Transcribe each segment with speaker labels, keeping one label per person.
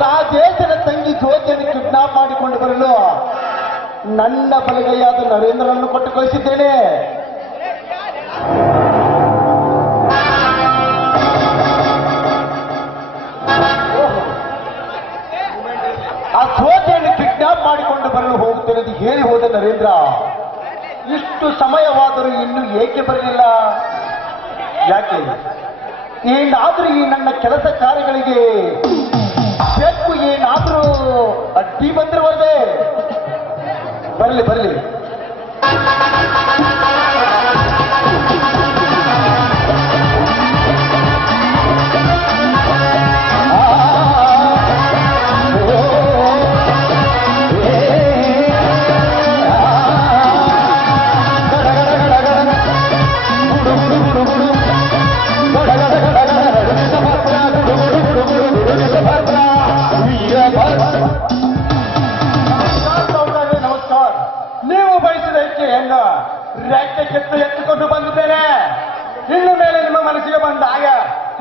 Speaker 1: ಆ ರಾಜೇಶನ ತಂಗಿ ಜ್ಯೋತಿಯನ್ನು ಕಿಡ್ನಾಪ್ ಮಾಡಿಕೊಂಡು ಬರಲು ನನ್ನ ಬಲಗೈಯಾದ ನರೇಂದ್ರನನ್ನು ಕೊಟ್ಟು ಕಳಿಸಿದ್ದೇನೆ. ಆ ಜ್ಯೋತಿಯನ್ನು ಕಿಡ್ನಾಪ್ ಮಾಡಿಕೊಂಡು ಬರಲು ಹೋಗುತ್ತೇನೆ ಹೇಳಿ ಹೋದ ನರೇಂದ್ರ, ಇಷ್ಟು ಸಮಯವಾದರೂ ಇನ್ನೂ ಏಕೆ ಬರಲಿಲ್ಲ? ಯಾಕೆ? ಏನಾದ್ರೂ ಈ ನನ್ನ ಕೆಲಸ ಕಾರ್ಯಗಳಿಗೆ ಬೆಕ್ಕು ಏನಾದ್ರೂ ಅಡ್ಡಿ ಬಂದಿರಬಾರ್ದೆ ಬರಲಿ ಬರಲಿ.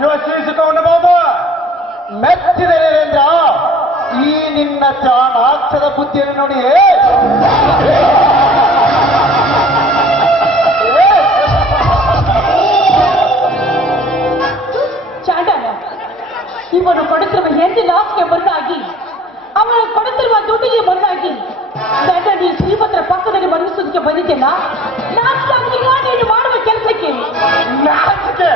Speaker 1: ಯೋಚಿಸಿಕೊಳ್ಳಬಹುದು ಮೆಚ್ಚಿದ ನರೇಂದ್ರ ಈ ನಿನ್ನ ಚಾಣಾಕ್ಷರ ಬುದ್ಧಿಯನ್ನು ನೋಡಿ
Speaker 2: ಇವನು ಕೊಡುತ್ತಿರುವ ಹೆಂಡಿನ ಆಸ್ತಿಗೆ ಬಂದಾಗಿ ಅವನು ಕೊಡುತ್ತಿರುವ ದುಡ್ಡಿಗೆ ಬಂದಾಗಿ ಶ್ರೀಮಂತರ ಪಕ್ಕದಲ್ಲಿ ಮರಗಿಸೋದಕ್ಕೆ ಬಂದಿದ್ದೆಲ್ಲ ನಾಲ್ಕು ಕೆಲಸಕ್ಕೆ
Speaker 1: ನಾಚಿಕೆ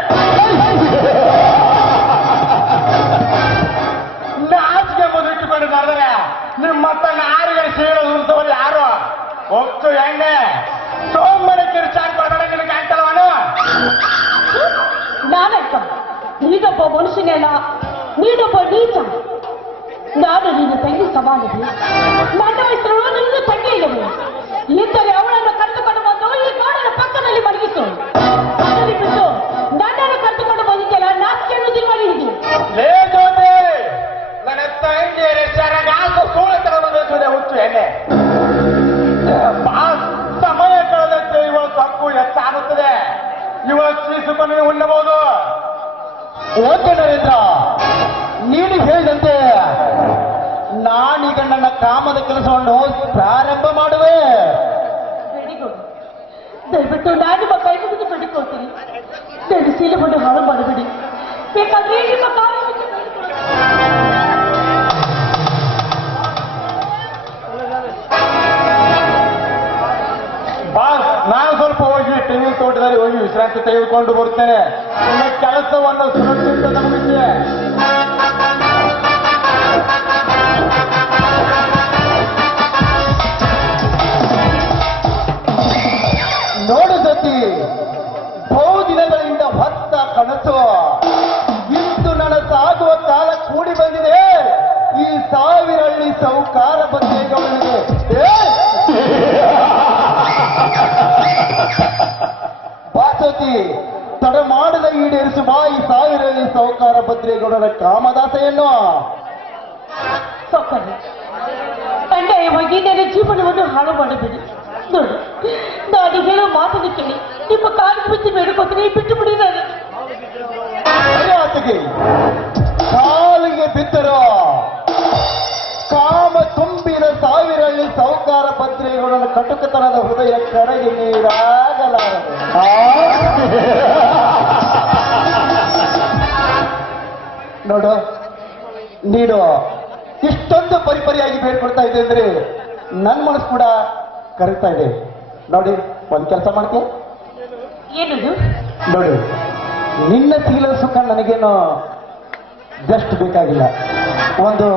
Speaker 1: ನಾಚಿಕೆ ಮುದುಕಿಕೊಂಡು ನಡೆದರೆ ನಿಮ್ಮತ್ತ ನಾರಿಗೆ ಸೀಳು ಉಳಿದವರು ಯಾರು ಒತ್ತು ಎಣ್ಣೆ ಸೋಮನೆ ಕಿರ್ಚಾಕ್ ಬರಬೇಡ ಕಾಣ್ತಲವನು
Speaker 2: ನಾನಕ್ಕ ನೀನೊಬ್ಬ ಮನುಷ್ಯನೆಲ್ಲ ನೀನೊಬ್ಬ ನೀಚ ನಾನು ನಿನ್ನ ತಂಗಿ ಸಮಾನಿದೆ ನನ್ನ ಹೆಸರು ನಿನ್ನ ತಂಗಿ ಇಲ್ಲವೇ ಇದ್ದರೆ ಅವಳನ್ನು ಕರೆದುಕೊಂಡು ಬಂದು ಈ ಕಾಡಿನ ಪಕ್ಕದಲ್ಲಿ ಮಡಗಿಸು
Speaker 1: ಸರಗಾಸು ಸೂಳೆ ತಗೊಂಡು ಹುಚ್ಚು ಎಣ್ಣೆ. ಸಮಯ ಕಳೆದಂತೆ ಇವ ತಪ್ಪು ಹೆಚ್ಚಾಗುತ್ತದೆ ಇವ ಶೀಸುಕೊಂಡು ಉಣ್ಣಬಹುದು. ಓಕೆ ನರೇಂದ್ರ, ನೀನು ಹೇಳಿದಂತೆ ನಾನೀಗ ನನ್ನ ಕಾಮದ ಕೆಲಸವನ್ನು ಪ್ರಾರಂಭ ಮಾಡುವೆ.
Speaker 2: ದಯವಿಟ್ಟು ನಾನು ನಿಮ್ಮ ಕೈ ಮುಗಿದು ಬೇಡಿಕೊಳ್ತೀನಿ ನನ್ನ ಶೀಲವನ್ನು ಹಾಳು ಮಾಡಬೇಡಿ. ಬೇಕಾದ್ರೆ ನಿಮ್ಮ ಕಾಲು
Speaker 1: ತೆಂಗಿನ ತೋಟದಲ್ಲಿ ಹೋಗಿ ವಿಶ್ರಾಂತಿ ತೆಗೆದುಕೊಂಡು ಬರುತ್ತೇನೆ. ನಿಮ್ಮ ಕೆಲಸವನ್ನು ಸುರಕ್ಷಿತ ಮುಗಿಸಿ ನೋಡು ಸತಿ, ಬಹು ದಿನಗಳಿಂದ ಹೊತ್ತ ಕನಸು. ಇಂದು ನನಸಾಗುವ ಕಾಲ ಕೂಡಿ ಬಂದಿದೆ. ಈ ಸಾವಿರಳ್ಳಿ ಸೌಕಾರ ಬದ್ದೆಗಳಿಗೆ ಬಾಸತಿ ತಡ ಮಾಡದ ಈಡೇರಿಸುವ ಈ ಸಾವಿರಳ್ಳಿ ಸೌಕಾರ ಭದ್ರೇಗೌಡರ ಕಾಮದಾಸೆಯನ್ನು
Speaker 2: ಸೌಕರ್ಯ ಅನ್ಯಾಯವಾಗಿ ನನ್ನ ಜೀವನವನ್ನು ಹಾಳು ಮಾಡಬೇಡಿ ನೋಡು ನಾನು ಹೇಳೋ ಮಾತನ್ನು ಕೇಳಿ ನಿಮ್ಮ ಕಾಲು ಬಿದ್ದು ಬೇಡಿಕೊತೀನಿ ಬಿಟ್ಟು ಬಿಡಿ ನಾನು
Speaker 1: ಆತಗೆ ಕಾಲಿಗೆ ಬಿದ್ದರು ಕಾಮ ತುಂಬಿದ ಸಾವಿರಳ್ಳಿ ಸೌಕಾರ ಭದ್ರೇಗೌಡನ ಕಟುಕತನದ ಹೃದಯ ಕಡೆಗೆ ನೀರಾಗಲಾರದು ಆ? ನೋಡು ನೀನು ಇಷ್ಟೊಂದು ಪರಿಪರಿಯಾಗಿ ಬೇಡ್ಕೊಡ್ತಾ ಇದೆ ಅಂದ್ರೆ ನನ್ನ ಮನಸ್ಸು ಕೂಡ ಕರೀತಾ ಇದೆ. ನೋಡಿ ಒಂದ್ ಕೆಲಸ ಮಾಡ್ತೀನಿ
Speaker 2: ಏನದು
Speaker 1: ನೋಡಿ ನಿನ್ನ ಚೀಲ ಸುಖ ನನಗೇನು ಜಸ್ಟ್ ಬೇಕಾಗಿಲ್ಲ. ಒಂದು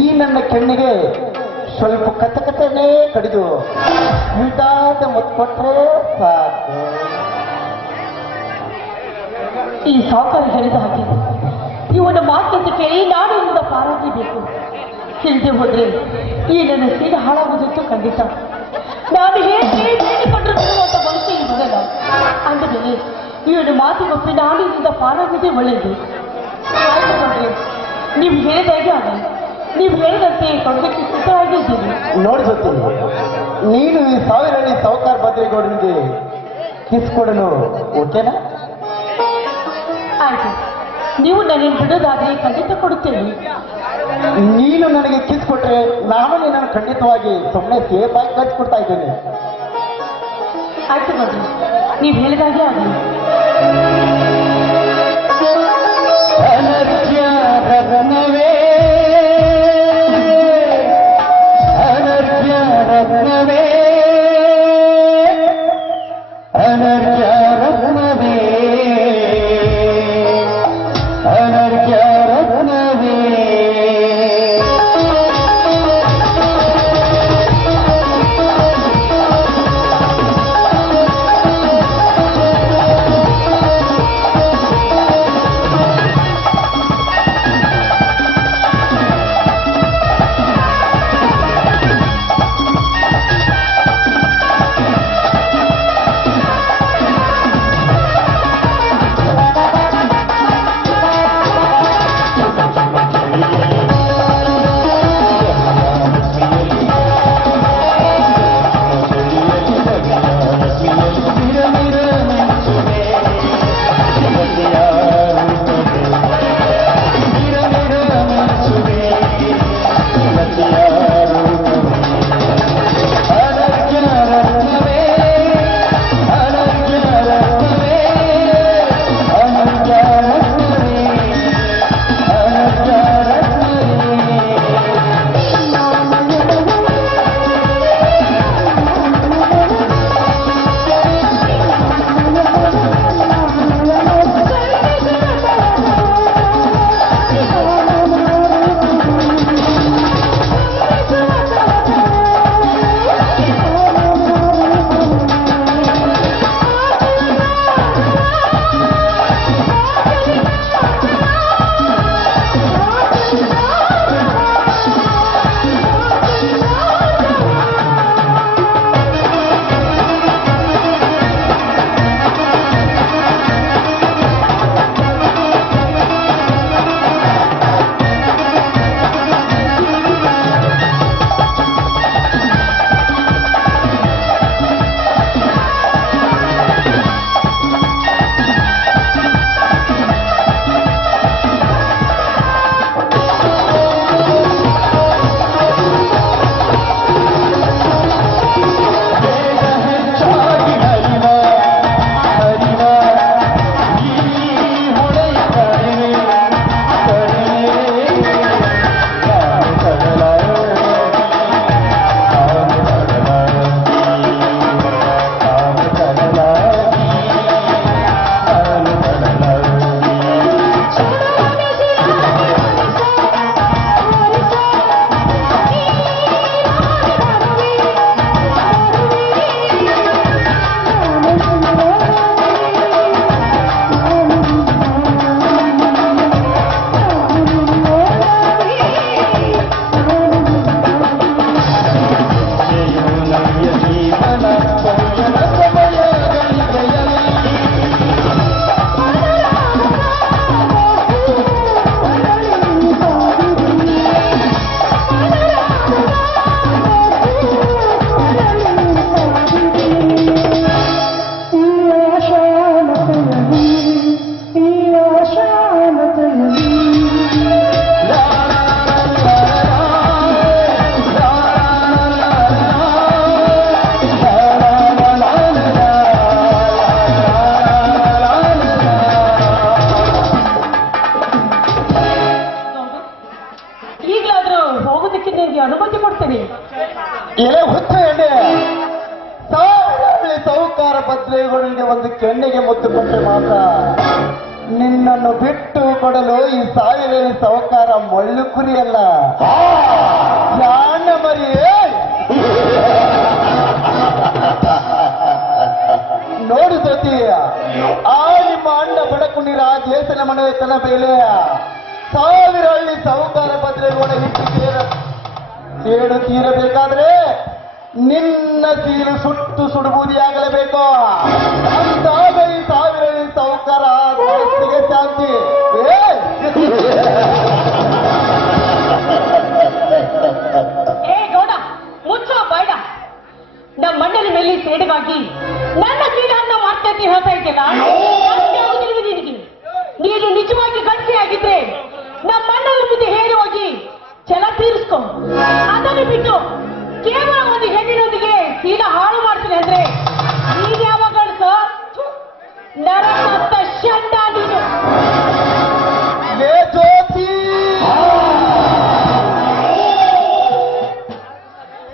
Speaker 1: ಈ ನನ್ನ ಕೆಣ್ಣಿಗೆ ಸ್ವಲ್ಪ ಕಚ್ಚನೆ ಕಡಿದು ಸ್ವೀಟಾದ ಮುತ್ತು ಕೊಟ್ಟರೆ ಸಾಕು.
Speaker 2: ಈ ಸಾಕಾರ ಹೇಳಿದ ಹಾಗೆ, ಇವನ ಮಾತಂತ ಕೇಳಿ ನಾನು ಇಲ್ಲಿಂದ ಪಾರಾಗಬೇಕು ತಿಳಿದು ಹೋದ್ರೆ ಈ ನನ್ನ ಸೀದ ಹಾಳಾಗುವುದಂತೂ ಖಂಡಿತ. ನಾನು ಹೇಗೆ ಬೇಡಿಕೊಂಡ್ರು ಅಂತ ಮನುಷ್ಯ ಇರುವುದಲ್ಲ. ಅಂದಮೇಲೆ
Speaker 3: ಮಾತು ಮಾತಿಗೊಪ್ಪಿ ನಾನು ಇಂದ ಪಾರಾಗಿದೆ ಒಳ್ಳೆಯದು. ನೋಡ್ರಿ ನೀವು ಹೇಳಿದಾಗೆ ಆಗಲಿ. ನೀವು ಹೇಳಿದಂತೆ ಕೊಡಲಿಕ್ಕೆ ಸಿದ್ಧವಾಗಿದ್ದೀನಿ
Speaker 1: ನೋಡಿ ಜೊತೆ ನೀನು ಈ ಸಾವಿರಣಿ ಸಾವುಕಾರ ಭದ್ರೇಗೌಡರಿಗೆ ಕಿಸ್ ಕೊಡಲು ಓಕೆನಾ?
Speaker 3: ಆಯ್ತು. ನೀವು ನನಗೆ ಬಿಡೋದಾದ್ರೆ ಖಂಡಿತ ಕೊಡುತ್ತೇನೆ.
Speaker 1: ನೀನು ನನಗೆ ಕಿಸ್ ಕೊಟ್ರೆ ನಾನು ನಿನ್ನನ್ನು ಖಂಡಿತವಾಗಿ ಸುಮ್ಮನೆ ಸೇಫ್ ಆಗಿ ಕಳ್ಸಿಕೊಡ್ತಾ ಇದ್ದೇನೆ.
Speaker 3: ಆಯ್ತು ನೋಡ್ರಿ ನೀವು ಹೇಳಿದಾಗೆ ಆಗಲಿ. ಈಗಲಾದ್ರೂ ಹೋಗೋದಕ್ಕೆ ನಿಮಗೆ ಅನುಮತಿ ಕೊಡ್ತೀನಿ.
Speaker 1: ಎಲೆ ಹುಚ್ಚ ಎಣ್ಣೆ ಸಾವಿರಳ್ಳಿ ಸೌಕಾರ ಭದ್ರೇಗೌಡನಿಗೆ ಒಂದು ಕೆಣ್ಣೆಗೆ ಮುದ್ದು ಕೊಟ್ಟರೆ ಮಾತ್ರ ನಿನ್ನನ್ನು ಬಿಟ್ಟು ಕೊಡಲು ಈ ಸಾವಿರಳ್ಳಿ ಸೌಕಾರ ಮೊಳ್ಳು ಕುರಿಯಲ್ಲ. ಜಾಣ ಮರಿಯೇ? ನೋಡಿ ಸತಿಯ. ಆ ನಿಮ್ಮ ಅಣ್ಣ ಬಡಕುಂಡಿರ ದೇಶನ ಮನೆತನ ಬೇಲೆಯ ಸಾವಿರ ಹಳ್ಳಿ ಸಹಕಾರ ಭದ್ರೆ ಒಣಗಿಟ್ಟು ಸೇರ ಸೇಡು ತೀರಬೇಕಾದ್ರೆ ನಿನ್ನ ಸೀರು ಸುಟ್ಟು ಸುಡುಬೂದಿಯಾಗಲೇಬೇಕು ಅಂತಾಗ ಈ ಸಾವಿರ ಹಳ್ಳಿ ಸಹಕಾರ
Speaker 2: ಶಾಂತಿ. ಏ! ಬೇಡ ನಮ್ಮ ಮೇಲೆ ಸೇಡವಾಗಿ ನನ್ನ ಸೀಲನ್ನು ಮಾಡ್ತಾ ಹೇಳ್ತಾ ಇದ್ದೇನಾ ನೀನು ನಿಜವಾಗಿ ಗಟ್ಟಿಯಾಗಿದ್ದೆ ನಮ್ಮ ಮಂಡಲ ಮುಂದೆ ಹೇಳಿ ಹೋಗಿ, ಛಲ ತೀರಿಸ್ಕೊ. ಅದನ್ನು ಬಿಟ್ಟು ಕೇವಲ ಒಂದು ಹೆಣ್ಣಿನೊಂದಿಗೆ ಶೀಲ ಹಾಳು ಮಾಡ್ತೀನಿ ಅಂದ್ರೆ ಈಗ ಯಾವಾಗ ನರಸತ್ತ ಷಂಡ ನೀನು.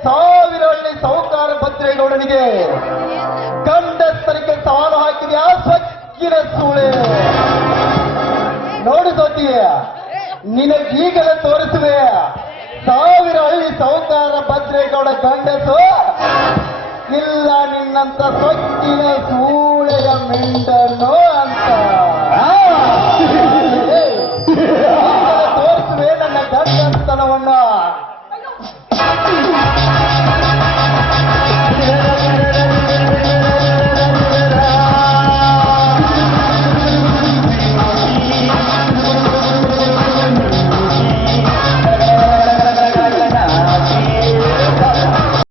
Speaker 1: ಸಾವಿರ ಹಳ್ಳಿ ಸಾಹುಕಾರ ಭದ್ರೇಗೌಡನಿಗೆ ನಿನಗೀಗಲೇ ತೋರಿಸುವೆ ಸಾವಿರ ಹಳ್ಳಿ ಸೌಂದರ ಭದ್ರೇಗೌಡ ಗಂಡಸು. ಇಲ್ಲ ನಿನ್ನಂತ ಸೊಕ್ಕಿನ ಸೂಳೆಯ ಮೆಂಡ